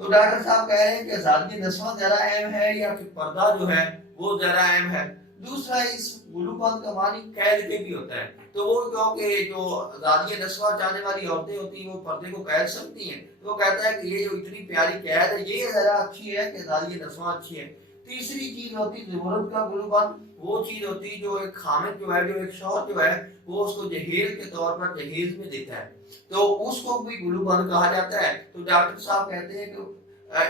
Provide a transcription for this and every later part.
تو ڈاکٹر صاحب کہہ رہے ہیں کہ آزادی نسواں زیادہ اہم ہے یا کہ پردہ جو ہے وہ زیادہ اہم ہے. دوسرا اس گلوبند کا معنی قید کے بھی ہوتا ہے. تو وہ کیونکہ جو آزادی نسواں چاہنے والی عورتیں ہوتی ہیں وہ پردے کو قید سمجھتی ہیں، تو وہ کہتا ہے کہ یہ جو اتنی پیاری قید ہے یہ زیادہ اچھی ہے کہ آزادی نسواں اچھی ہے. تیسری چیز ہوتی زمرد کا گلوبند، وہ چیز ہوتی جو ایک خامد جو ہے، جو ایک شوہر جو ہے وہ اس کو جہیز کے طور پر جہیز میں دیتا ہے، تو اس کو بھی گلوبند کہا جاتا ہے. تو ڈاکٹر صاحب کہتے ہیں کہ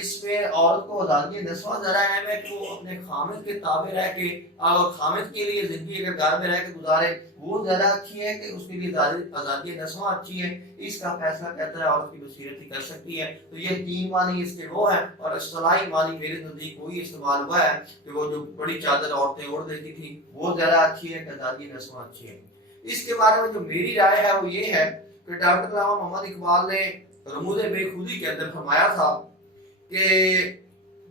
اس میں عورت کو آزادی نسواں ذرا اہم ہے کہ وہ اپنے خامد کے تابع رہ کے اور خامد کے لیے زندگی اگر گھر میں رہ کے گزارے وہ زیادہ اچھی ہے کہ اس کے لیے آزادی نسواں اچھی ہے. اس کا فیصلہ کہتا ہے عورت کی بصیرت ہی کر سکتی ہے. تو یہ تین معنی اس کے وہ ہیں، اور اصطلاحی معنی میرے نزدیک وہی استعمال ہوا ہے کہ وہ جو بڑی چادر عورتیں اوڑھ دیتی تھی وہ زیادہ اچھی ہے کہ آزادی نسواں اچھی ہے. اس کے بارے میں جو میری رائے ہے وہ یہ ہے کہ ڈاکٹر علامہ محمد اقبال نے رموز بے خودی کے اندر فرمایا تھا کہ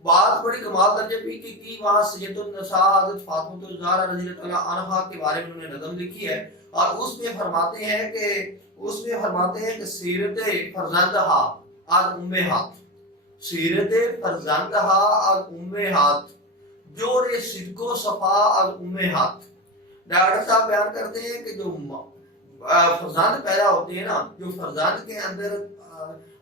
بات بڑی کمال درجے کی وہاں سید النساء حضرت فاطمہ الزہرا رضی اللہ عنہا کے بارے میں انہوں نے نظم لکھی ہے، اور اس میں فرماتے ہیں کہ سیرت فرزندہا از امہات، سیرت فرزندہا از امہات، جور صدق و صفا از امہات. ڈاکٹر صاحب بیان کرتے ہیں کہ جو فرزند پیدا ہوتے ہیں نا، جو فرزند کے اندر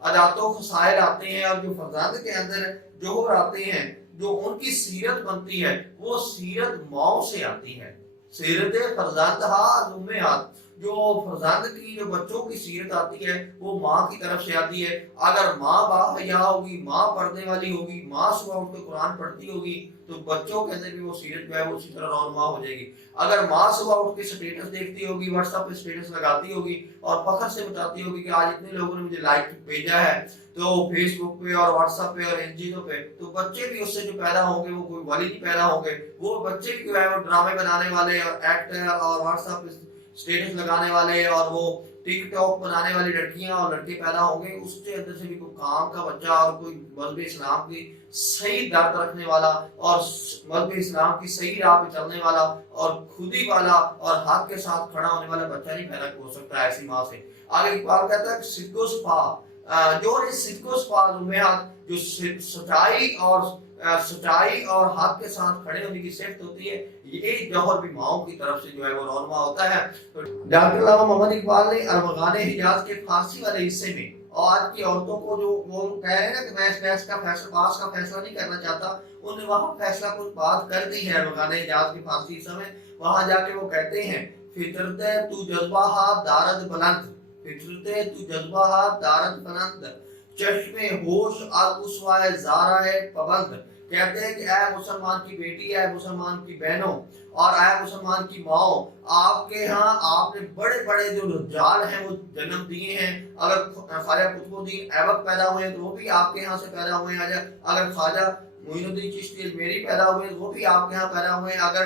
عادات و خصائل آتے ہیں اور جو فرزند کے اندر جوہر آتے ہیں، جو ان کی سیرت بنتی ہے وہ سیرت ماؤں سے آتی ہے. سیرت فرزندہا از امہات، جو فرزند کی جو بچوں کی سیرت آتی ہے وہ ماں کی طرف سے آتی ہے. اگر ماں باحیا ہوگی، ماں پڑھنے والی ہوگی، ماں صبح اٹھ کے قرآن پڑھتی ہوگی تو بچوں کے اندر بھی وہ سیرت جو ہے وہ اسی طرح رونما ہو جائے گی. اگر ماں صبح اٹھ کے سٹیٹس دیکھتی ہوگی، واٹس ایپ پہ سٹیٹس لگاتی ہوگی اور فخر سے بتاتی ہوگی کہ آج اتنے لوگوں نے مجھے لائک بھیجا ہے تو فیس بک پہ اور واٹس ایپ پہ اور ان چیزوں پہ، تو بچے بھی اس سے جو پیدا ہوں گے وہ کوئی ولی نہیں پیدا ہوں گے، وہ بچے بھی جو ہے وہ ڈرامے بنانے والے اور ایکٹر اور واٹس ایپ پہ سٹیٹس لگانے والے اور وہ ٹک ٹاک بنانے والی لڑکیاں اور لڑکے پیدا ہوں گے. اس کے اندر سے بھی کوئی کام کا بچہ اور کوئی مذہب اسلام کی صحیح درد رکھنے والا اور مذہب اسلام کی صحیح راہ پہ چلنے والا اور خودی والا اور حق کے ساتھ کھڑا ہونے والا بچہ نہیں پیدا ہو سکتا ایسی ماں سے. آگے اقبال کہتا ہے کہ صدق و صفا، جو صدق و صفا جو سچائی اور حق کے ساتھ کھڑے ہونے کی صفت ہوتی ہے، یہ جوہر بھی ماؤں کی طرف سے جو ہے وہ رونما ہوتا ہے. ڈاکٹر علامہ محمد اقبال نے ارمغان حجاز کے فارسی والے حصے میں آج کی عورتوں کو جو وہ کہہ رہے ہیں نا کہ میں اس بحث کا فیصلہ نہیں کرنا چاہتا، انہوں نے وہاں فیصلہ کچھ بات کر دی ہے ارمغان حجاز کے فارسی حصے میں. وہاں جا کے وہ کہتے ہیں فطرت تو جذبہ ہا دارد بلند، فطرت تو جذبہ ہا دارد بلند، چشم ہوش از اسوائے زارہ پابند. کہتے ہیں کہ اے مسلمان کی بیٹی، اے مسلمان کی بہنوں اور اے مسلمان کی ماؤں، آپ کے ہاں آپ نے بڑے بڑے جو رجال ہیں وہ جنم دیے ہیں. اگر خواجہ قطب الدین ایبک پیدا ہوئے ہیں تو وہ بھی آپ کے ہاں سے پیدا ہوئے ہیں. اگر خواجہ معین الدین چشتی اجمیری پیدا ہوئے ہیں تو وہ بھی آپ کے ہاں پیدا ہوئے ہیں. اگر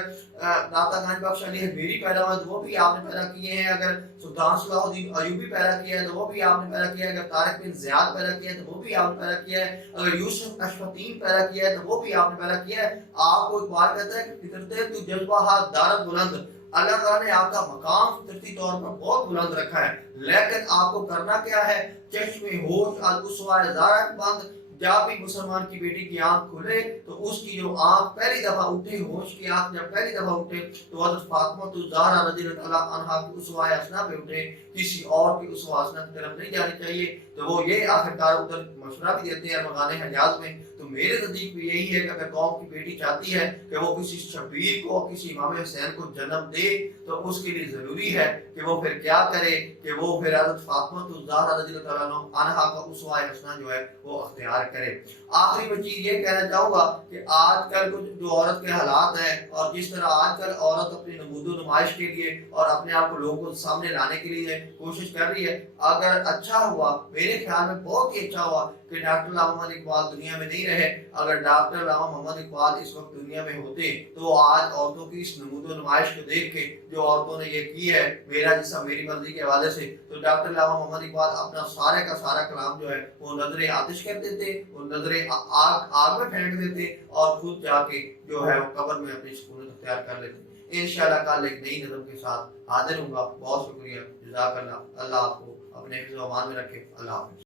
داتا گنج بخش علی اجمیری پیدا ہوئے ہیں تو وہ بھی آپ نے پیدا کیے ہیں. اگر سلطان صلاح الدین ایوبی پیدا کیا ہے تو وہ بھی آپ نے پیدا کیا ہے. اگر طارق بن زیاد پیدا کیا ہے تو وہ بھی آپ نے پیدا کیا ہے. اگر یوسف اشفتین پیدا کیا ہے تو وہ بھی آپ نے پیدا کیا ہے. آپ کو ایک بار کہتا ہے کہ فطرت تو جذبہ دارت بلند، اللہ تعالیٰ نے آپ کا مقام فطرتی طور پر بہت بلند رکھا ہے، لیکن آپ کو کرنا کیا ہے؟ چشم ہوش از اسوائے زارہ بند. جب بھی مسلمان کی بیٹی کی آنکھ کھلے تو اس کی جو آنکھ پہلی دفعہ اٹھے، ہوش کی آنکھ جب پہلی دفعہ اٹھے تو حضرت فاطمہ الزہرا رضی اللہ عنہا کی اسوہ حسنہ پہ اٹھے، کسی اور کی اسوہ حسنہ کی طرف نہیں جانی چاہیے. تو وہ یہ آخرکار ادھر مشورہ بھی دیتے ہیں ارمغان حجاز میں. تو میرے نزدیک بھی یہی ہے کہ اگر قوم کی بیٹی چاہتی ہے کہ وہ کسی شبیر کو، کسی امام حسین کو جنم دے تو اس کے لیے ضروری ہے کہ وہ پھر کیا کرے کہ وہ پھر حضرت فاطمہ الزہرا رضی اللہ عنہا کا اسوہ حسنہ جو ہے وہ اختیار کرے. آخری میں چیز یہ کہنا چاہوں گا کہ آج کل جو عورت کے حالات ہیں اور جس طرح آج کل عورت اپنی نمود و نمائش کے لیے اور اپنے آپ کو لوگوں کو سامنے لانے کے لیے کوشش کر رہی ہے، اگر اچھا ہوا، میرے خیال میں بہت ہی اچھا ہوا کہ ڈاکٹر علامہ محمد اقبال دنیا میں نہیں رہے. اگر ڈاکٹر علامہ محمد اقبال اس وقت دنیا میں ہوتے تو آج عورتوں کی اس نمود و نمائش کو دیکھ کے جو عورتوں نے یہ کی ہے میرا جسم میری مرضی کے حوالے سے، تو ڈاکٹر علامہ محمد اقبال اپنا سارے کا سارا کلام جو ہے وہ نظر آتش کر دیتے، وہ نظر آگ میں پھینک دیتے اور خود جا کے جو ہے وہ قبر میں اپنی سکونت اختیار کر لیتے. انشاءاللہ کل ایک نئی نظم کے ساتھ حاضر ہوں گا. بہت شکریہ، جزاک اللہ. اللہ آپ کو اپنے حفظ و امان میں رکھے. اللہ حافظ.